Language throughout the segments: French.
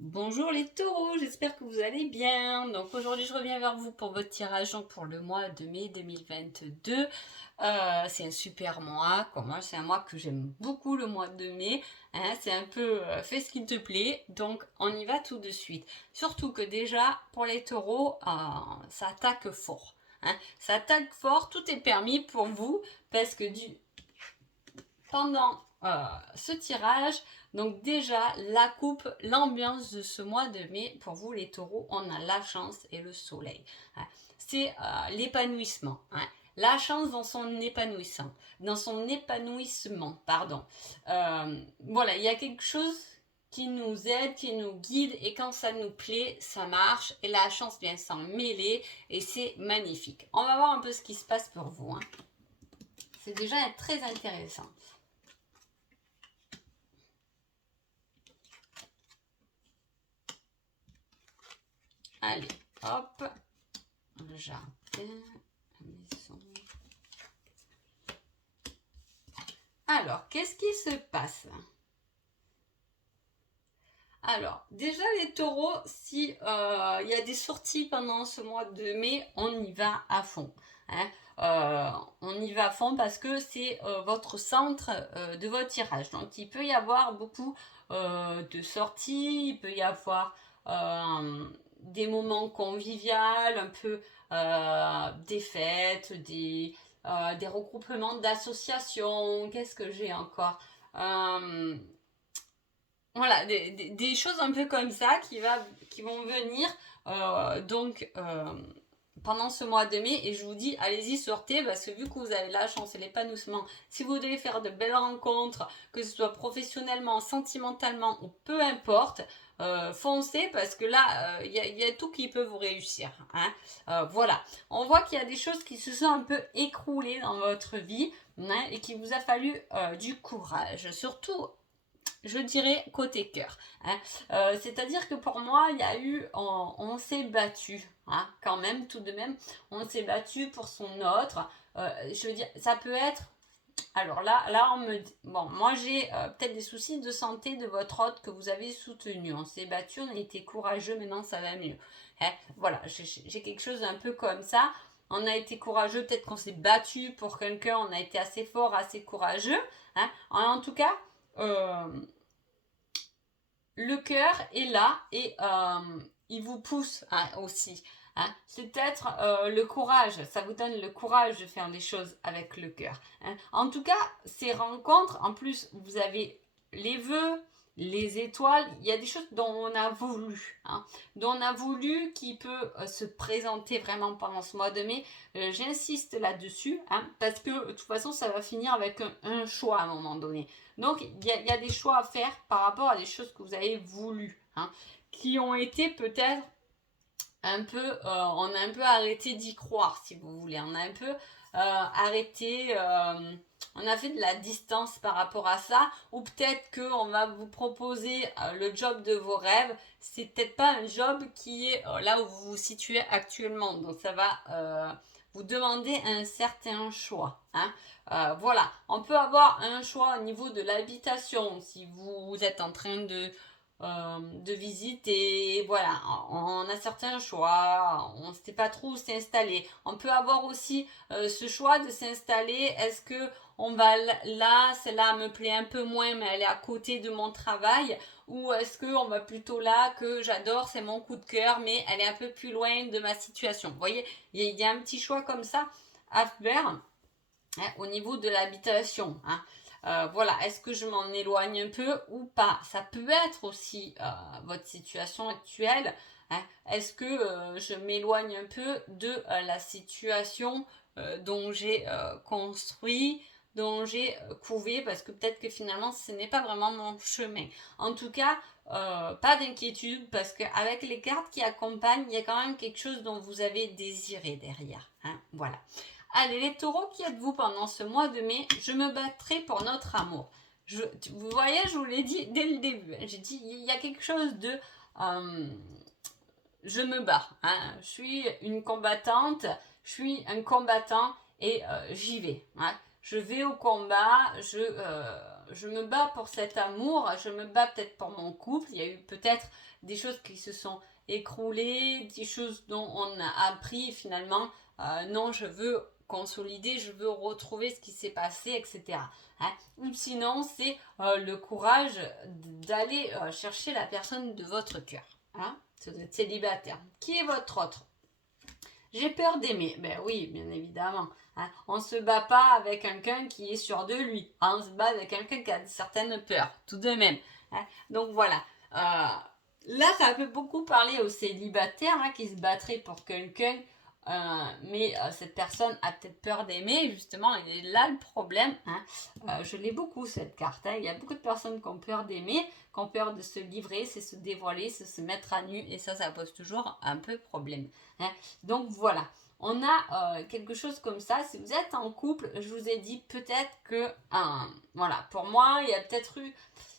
Bonjour les taureaux, j'espère que vous allez bien. Donc aujourd'hui je reviens vers vous pour votre tirage pour le mois de mai 2022. C'est un super mois, c'est un mois que j'aime beaucoup le mois de mai. Hein, c'est un peu fais ce qui te plaît, donc on y va tout de suite. Surtout que déjà pour les taureaux, ça attaque fort. Hein, ça attaque fort, tout est permis pour vous parce que pendant ce tirage, donc déjà la coupe, l'ambiance de ce mois de mai, pour vous les taureaux, on a la chance et le soleil. Hein. C'est l'épanouissement. Hein. La chance dans son épanouissement, pardon. Voilà, il y a quelque chose qui nous aide, qui nous guide, et quand ça nous plaît, ça marche, et la chance vient s'en mêler, et c'est magnifique. On va voir un peu ce qui se passe pour vous. Hein. C'est déjà très intéressant. Allez, hop, le jardin, la maison. Alors, qu'est-ce qui se passe? Alors, déjà les taureaux, si il y a des sorties pendant ce mois de mai, on y va à fond. Hein. On y va à fond parce que c'est votre centre de votre tirage. Donc, il peut y avoir beaucoup de sorties, il peut y avoir des moments conviviaux, un peu des fêtes, des regroupements d'associations. Qu'est-ce que j'ai encore? Voilà, des choses un peu comme ça qui vont venir pendant ce mois de mai. Et je vous dis, allez-y, sortez, parce que vu que vous avez la chance et l'épanouissement, si vous devez faire de belles rencontres, que ce soit professionnellement, sentimentalement ou peu importe, foncez, parce que là, y a tout qui peut vous réussir. Hein. Voilà, on voit qu'il y a des choses qui se sont un peu écroulées dans votre vie, hein, et qu'il vous a fallu du courage. Surtout, je dirais côté cœur. Hein. C'est-à-dire que pour moi, il y a eu, on s'est battu, hein, quand même, tout de même, on s'est battu pour son autre. Je veux dire, ça peut être. Alors là, on me dit, bon, moi j'ai peut-être des soucis de santé de votre hôte que vous avez soutenu. On s'est battu, on a été courageux, maintenant ça va mieux. Hein, voilà, j'ai quelque chose d'un peu comme ça. On a été courageux, peut-être qu'on s'est battu pour quelqu'un, on a été assez fort, assez courageux. Hein. En tout cas, euh, le cœur est là et il vous pousse hein, aussi. Hein. C'est peut-être le courage, ça vous donne le courage de faire des choses avec le cœur. Hein. En tout cas, ces rencontres, en plus, vous avez les vœux, les étoiles, il y a des choses dont on a voulu, hein, dont on a voulu qui peut se présenter vraiment pendant ce mois de mai. J'insiste là-dessus, hein, parce que de toute façon, ça va finir avec un choix à un moment donné. Donc, il y a des choix à faire par rapport à des choses que vous avez voulu, hein, qui ont été peut-être un peu, on a un peu arrêté d'y croire, si vous voulez. On a un peu arrêté, on a fait de la distance par rapport à ça, ou peut-être qu'on va vous proposer le job de vos rêves. C'est peut-être pas un job qui est là où vous vous situez actuellement. Donc, ça va vous demander un certain choix. Hein. Voilà, on peut avoir un choix au niveau de l'habitation si vous êtes en train de visiter. Voilà, on a certains choix, on ne sait pas trop où s'installer. On peut avoir aussi ce choix de s'installer. Est-ce que on va là, celle-là me plaît un peu moins, mais elle est à côté de mon travail, ou est-ce que on va plutôt là que j'adore, c'est mon coup de cœur, mais elle est un peu plus loin de ma situation. Vous voyez, il y a un petit choix comme ça à faire hein, au niveau de l'habitation. Hein. Voilà, est-ce que je m'en éloigne un peu ou pas? Ça peut être aussi votre situation actuelle. Hein. Est-ce que je m'éloigne un peu de la situation dont j'ai construit, dont j'ai couvé, parce que peut-être que finalement ce n'est pas vraiment mon chemin. En tout cas, pas d'inquiétude, parce qu'avec les cartes qui accompagnent, il y a quand même quelque chose dont vous avez désiré derrière. Hein. Voilà. Allez, les taureaux, qui êtes-vous pendant ce mois de mai? Je me battrai pour notre amour. Vous voyez, je vous l'ai dit dès le début. J'ai dit, il y a quelque chose de... euh, je me bats. Hein. Je suis une combattante, je suis un combattant et j'y vais. Hein. je vais au combat, je me bats pour cet amour, je me bats peut-être pour mon couple. Il y a eu peut-être des choses qui se sont écroulées, des choses dont on a appris finalement. Non, je veux consolider, je veux retrouver ce qui s'est passé, etc. Hein. Ou sinon, c'est le courage d'aller chercher la personne de votre cœur. Hein. Si vous êtes célibataire. Qui est votre autre? J'ai peur d'aimer. Ben oui, bien évidemment. Hein. On ne se bat pas avec quelqu'un qui est sûr de lui. Hein. On se bat avec quelqu'un qui a certaines peurs, tout de même. Hein. Donc voilà. Là, ça peut beaucoup parler aux célibataires hein, qui se battraient pour quelqu'un. Mais cette personne a peut-être peur d'aimer, justement, et là le problème, hein, je l'ai beaucoup cette carte, hein, il y a beaucoup de personnes qui ont peur d'aimer, qui ont peur de se livrer, c'est se dévoiler, c'est se mettre à nu, et ça pose toujours un peu problème. Hein. Donc voilà, on a quelque chose comme ça, si vous êtes en couple, je vous ai dit peut-être que, voilà, pour moi, il y a peut-être eu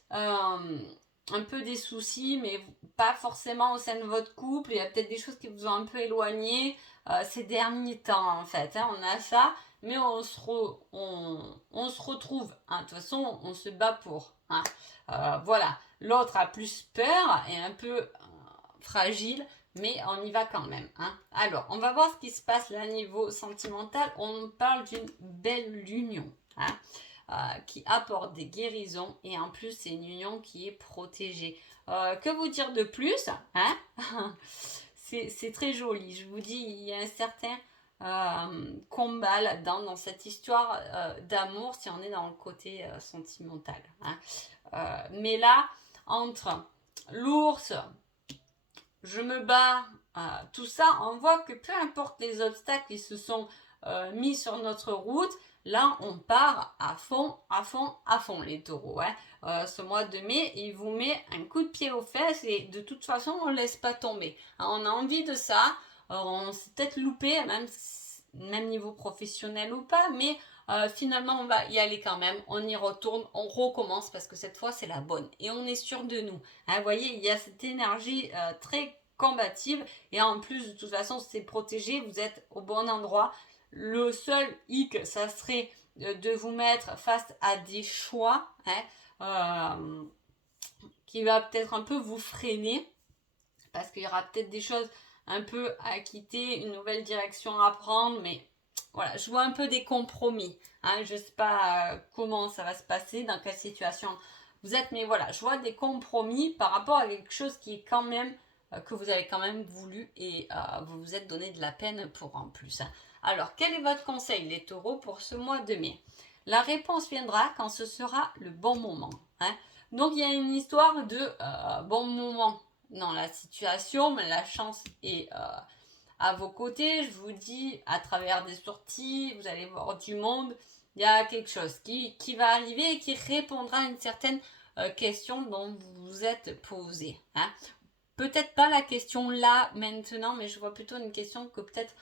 un peu des soucis, mais pas forcément au sein de votre couple, il y a peut-être des choses qui vous ont un peu éloigné, ces derniers temps en fait, hein, on a ça, mais on se retrouve, hein, de toute façon on se bat pour, hein. Voilà, l'autre a plus peur et un peu fragile, mais on y va quand même, hein. Alors, on va voir ce qui se passe là niveau sentimental, on parle d'une belle union, hein, qui apporte des guérisons et en plus c'est une union qui est protégée. Que vous dire de plus, hein? C'est très joli. Je vous dis, il y a un certain combat là-dedans, dans cette histoire d'amour, si on est dans le côté sentimental. Hein. Mais là, entre l'ours, je me bats, tout ça, on voit que peu importe les obstacles qui se sont mis sur notre route, là, on part à fond, à fond, à fond, les taureaux. Hein. Ce mois de mai, il vous met un coup de pied aux fesses et de toute façon, on ne laisse pas tomber. Hein, on a envie de ça. On s'est peut-être loupé, même niveau professionnel ou pas, mais finalement, on va y aller quand même. On y retourne, on recommence parce que cette fois, c'est la bonne. Et on est sûr de nous. Hein, vous voyez, il y a cette énergie très combative et en plus, de toute façon, c'est protégé. Vous êtes au bon endroit. Le seul hic, ça serait de vous mettre face à des choix qui va peut-être un peu vous freiner parce qu'il y aura peut-être des choses un peu à quitter, une nouvelle direction à prendre, mais voilà, je vois un peu des compromis. Hein, je ne sais pas comment ça va se passer, dans quelle situation vous êtes, mais voilà, je vois des compromis par rapport à quelque chose qui est quand même, que vous avez quand même voulu et vous vous êtes donné de la peine pour en plus. Hein. Alors, quel est votre conseil, les taureaux, pour ce mois de mai? La réponse viendra quand ce sera le bon moment. Hein. Donc, il y a une histoire de bon moment dans la situation, mais la chance est à vos côtés. Je vous dis, à travers des sorties, vous allez voir du monde. Il y a quelque chose qui va arriver et qui répondra à une certaine question dont vous vous êtes posé. Hein. Peut-être pas la question là, maintenant, mais je vois plutôt une question que peut-être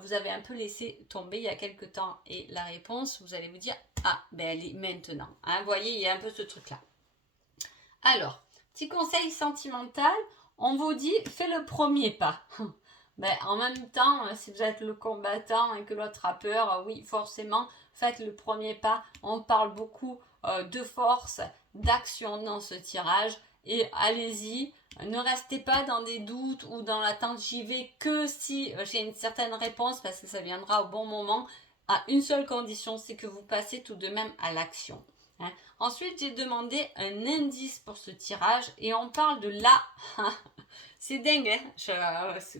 vous avez un peu laissé tomber il y a quelque temps. Et la réponse, vous allez vous dire, ah, ben elle est maintenant. Hein, vous voyez, il y a un peu ce truc-là. Alors, petit conseil sentimental, on vous dit, fais le premier pas. Ben, en même temps, si vous êtes le combattant et que l'autre a peur, oui, forcément, faites le premier pas. On parle beaucoup de force, d'action dans ce tirage. Et allez-y, ne restez pas dans des doutes ou dans l'attente. J'y vais que si j'ai une certaine réponse parce que ça viendra au bon moment. À une seule condition, c'est que vous passez tout de même à l'action. Hein. Ensuite, j'ai demandé un indice pour ce tirage et on parle de la... C'est dingue, hein.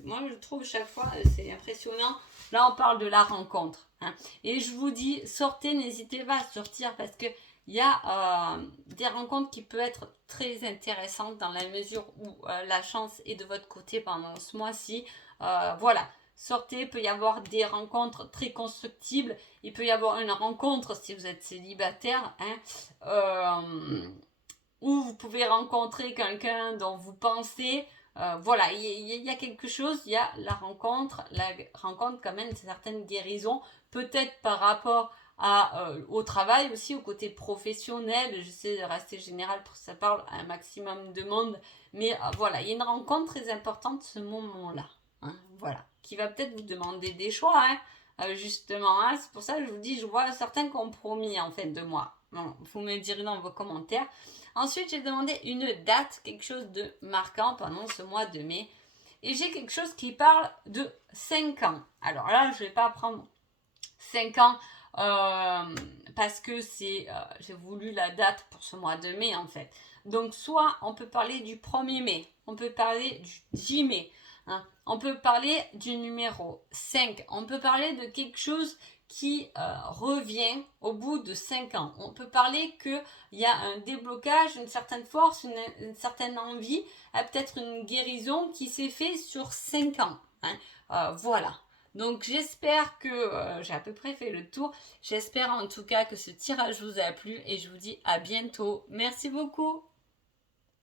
Moi je trouve chaque fois, c'est impressionnant. Là, on parle de la rencontre. Hein. Et je vous dis, sortez, n'hésitez pas à sortir parce que il y a des rencontres qui peuvent être très intéressantes dans la mesure où la chance est de votre côté pendant ce mois-ci. Voilà, sortez, il peut y avoir des rencontres très constructibles. Il peut y avoir une rencontre si vous êtes célibataire, hein, où vous pouvez rencontrer quelqu'un dont vous pensez. Voilà, il y a quelque chose, il y a la rencontre quand même certaines guérisons, peut-être par rapport au travail aussi, au côté professionnel. J'essaie de rester général pour que ça parle à un maximum de monde, mais voilà, il y a une rencontre très importante ce moment-là, hein, voilà, qui va peut-être vous demander des choix, hein. justement. Hein. C'est pour ça que je vous dis, je vois certains compromis en fait de moi. Bon, vous me direz dans vos commentaires. Ensuite, j'ai demandé une date, quelque chose de marquant pendant ce mois de mai. Et j'ai quelque chose qui parle de 5 ans. Alors là, je ne vais pas prendre 5 ans parce que j'ai voulu la date pour ce mois de mai en fait. Donc soit on peut parler du 1er mai, on peut parler du 10 mai, hein, on peut parler du numéro 5, on peut parler de quelque chose qui revient au bout de 5 ans. On peut parler qu'il y a un déblocage, une certaine force, une certaine envie, peut-être une guérison qui s'est fait sur 5 ans. Hein. Voilà. Donc j'espère que j'ai à peu près fait le tour. J'espère en tout cas que ce tirage vous a plu et je vous dis à bientôt. Merci beaucoup.